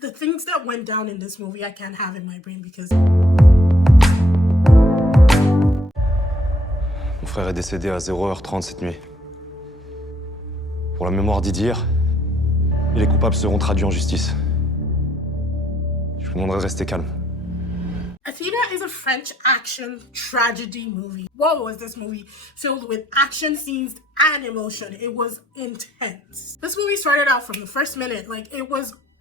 The things that went down in this movie I can't have in my brain because... Mon frère est décédé à 0h30 cette nuit. Pour la mémoire d'Idir, et les coupables seront traduits en justice. Je vous demanderai de rester calme. Athena is a French action tragedy movie. What was this movie? Filled with action scenes and emotion. It was intense. This movie started out from the first minute,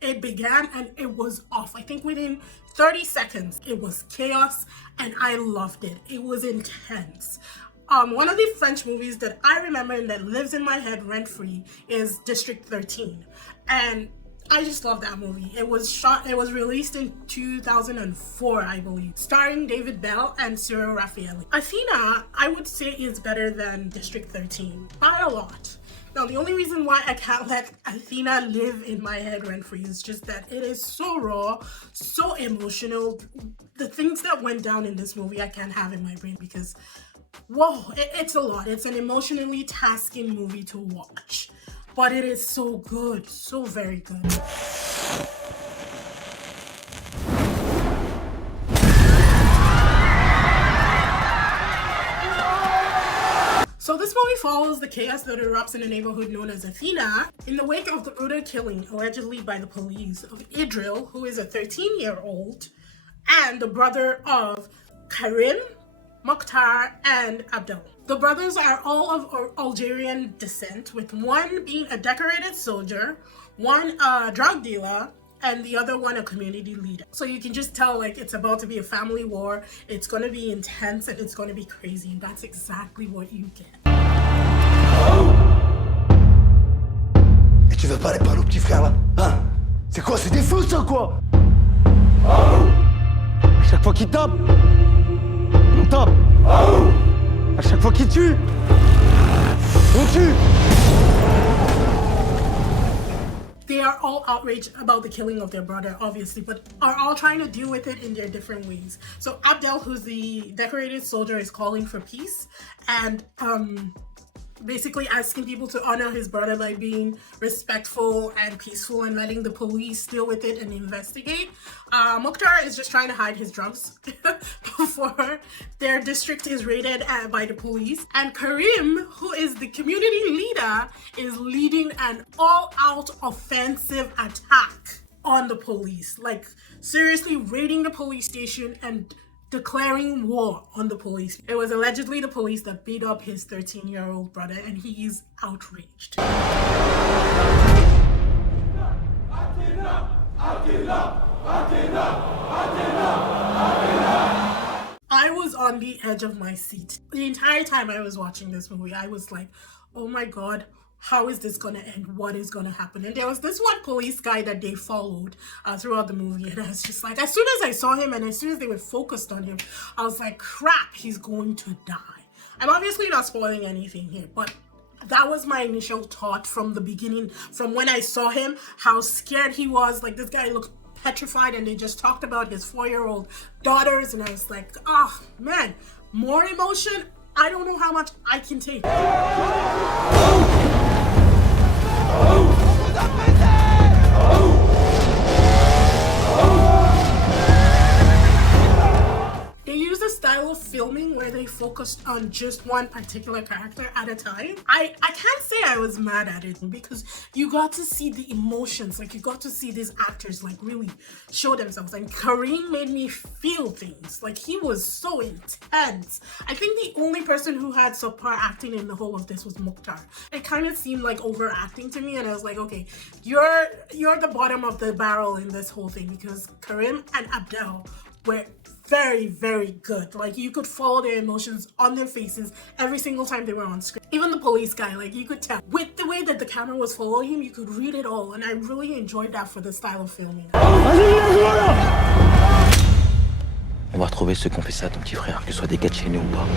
it began and it was off. I think within 30 seconds, it was chaos and I loved it. It was intense. One of the French movies that I remember and that lives in my head rent-free is District 13. And I just love that movie. It was released in 2004, I believe, starring David Bell and Cyril Raffaelli. Athena, I would say, is better than District 13 by a lot. Now, the only reason why I can't let Athena live in my head rent-free is just that it is so raw, so emotional. The things that went down in this movie I can't have in my brain because, whoa, it's a lot. It's an emotionally tasking movie to watch. But it is so good, so very good. So this movie follows the chaos that erupts in a neighborhood known as Athena in the wake of the brutal killing, allegedly by the police, of Idril, who is a 13-year-old, and the brother of Karim, Moktar, and Abdel. The brothers are all of Algerian descent, with one being a decorated soldier, one a drug dealer, and the other one a community leader. So you can just tell it's about to be a family war, it's gonna be intense, and it's gonna be crazy, and that's exactly what you get. Et tu veux pas aller parler au petit frère là? Hein? C'est quoi? C'est des fous ça quoi? À chaque fois qu'il tape, on tape. À chaque fois qu'il tue, on tue. They are all outraged about the killing of their brother, obviously, but are all trying to deal with it in their different ways. So Abdel, who's the decorated soldier, is calling for peace and basically asking people to honor his brother by being respectful and peaceful and letting the police deal with it and investigate. Moktar is just trying to hide his drugs before their district is raided by the police. And Karim, who is the community leader, is leading an all-out offensive attack on the police. Seriously raiding the police station and declaring war on the police. It was allegedly the police that beat up his 13-year-old brother, and he is outraged. I was on the edge of my seat. The entire time I was watching this movie, I was like, oh my God, how is this gonna end? What is gonna happen? And there was this one police guy that they followed throughout the movie, and I was just like, as soon as I saw him and as soon as they were focused on him, I was like, crap, he's going to die. I'm obviously not spoiling anything here, but that was my initial thought from the beginning, from when I saw him, how scared he was. This guy looked petrified, and they just talked about his 4-year-old daughters, and I was like, oh man, more emotion? I don't know how much I can take. They used a style of filming where they focused on just one particular character at a time. I can't say I was mad at it because you got to see the emotions, you got to see these actors really show themselves. And Karim made me feel things. He was so intense. I think the only person who had subpar acting in the whole of this was Moktar. It kind of seemed like overacting to me, and I was like, okay, you're the bottom of the barrel in this whole thing, because Karim and Abdel were very, very good. You could follow their emotions on their faces every single time they were on screen. Even the police guy, you could tell. With the way that the camera was following him, you could read it all, and I really enjoyed that for the style of filming. On va retrouver ceux qui ont fait ça à ton petit frère, que ce soit des gars de chez nous ou pas.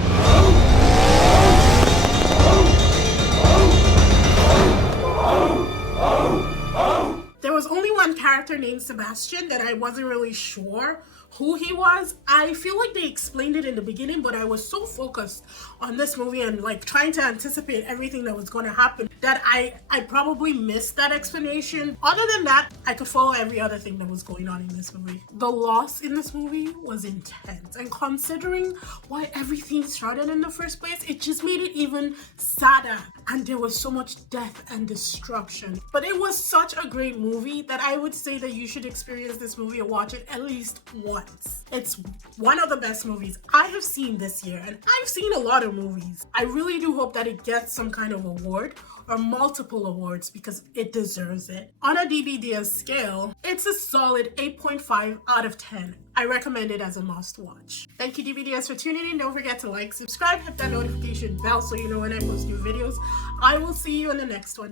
There was only one character named Sébastien that I wasn't really sure who he was. I feel like they explained it in the beginning, but I was so focused on this movie and like trying to anticipate everything that was going to happen that I probably missed that explanation. Other than that, I could follow every other thing that was going on in this movie. The loss in this movie was intense, and considering why everything started in the first place, it just made it even sadder, and there was so much death and destruction. But it was such a great movie that I would say that you should experience this movie and watch it at least once. It's one of the best movies I have seen this year, and I've seen a lot of movies. I really do hope that it gets some kind of award or multiple awards because it deserves it. On a DBDS scale, it's a solid 8.5 out of 10. I recommend it as a must watch. Thank you DBDS for tuning in. Don't forget to like, subscribe, hit that notification bell so you know when I post new videos. I will see you in the next one.